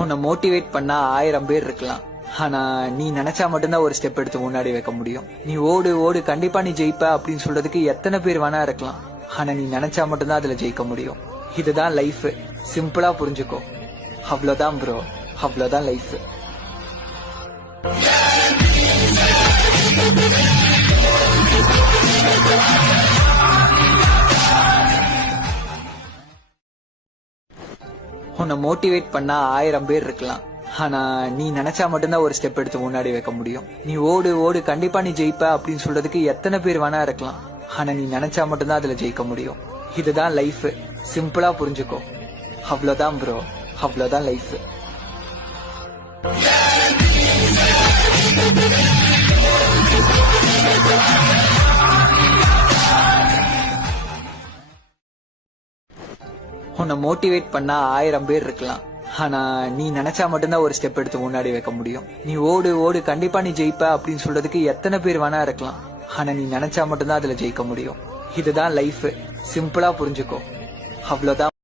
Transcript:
உன்னை மோட்டிவேட் பண்ணா 1000 பேர் இருக்கலாம். ஆனா நீ நினைச்சா மட்டும்தான் ஒரு ஸ்டெப் எடுத்து முன்னாடி வைக்க முடியும். நீ ஓடு ஓடு கண்டிப்பா நீ ஜெயிப்ப அப்படின்னு சொல்றதுக்கு எத்தனை பேர் வேணா இருக்கலாம். ஆனா நீ நினைச்சா மட்டும்தான் அதுல ஜெயிக்க முடியும். இதுதான் லைஃப். சிம்பிளா புரிஞ்சுக்கோ. அவ்வளவுதான் ப்ரோ, அவ்வளவுதான் லைஃப். உன்னை மோட்டிவேட் பண்ணா 1000 பேர் இருக்கலாம். ஆனா நீ நினைச்சா மட்டும்தான் ஒரு ஸ்டெப் எடுத்து முன்னாடி வைக்க முடியும். நீ ஓடு ஓடு கண்டிப்பா நீ ஜெயிப்ப அப்படின்னு சொல்றதுக்கு எத்தனை பேர் வேணா இருக்கலாம். ஆனா நீ நினைச்சா மட்டும்தான் அதுல ஜெயிக்க முடியும். இதுதான் லைஃப். சிம்பிளா புரிஞ்சுக்கோ. அவ்வளவுதான் ப்ரோ, அவ்வளவுதான் லைஃப். உன்னை மோட்டிவேட் பண்ணா 1000 பேர் இருக்கலாம். ஆனா நீ நினைச்சா மட்டும்தான் ஒரு ஸ்டெப் எடுத்து முன்னாடி வைக்க முடியும். நீ ஓடு ஓடு கண்டிப்பா நீ ஜெயிப்ப அப்படின்னு சொல்றதுக்கு எத்தனை பேர் வேணா இருக்கலாம். ஆனா நீ நினைச்சா மட்டும்தான் அதுல ஜெயிக்க முடியும். இதுதான் லைஃப். சிம்பிளா புரிஞ்சுக்கோ. அவ்வளவுதான்.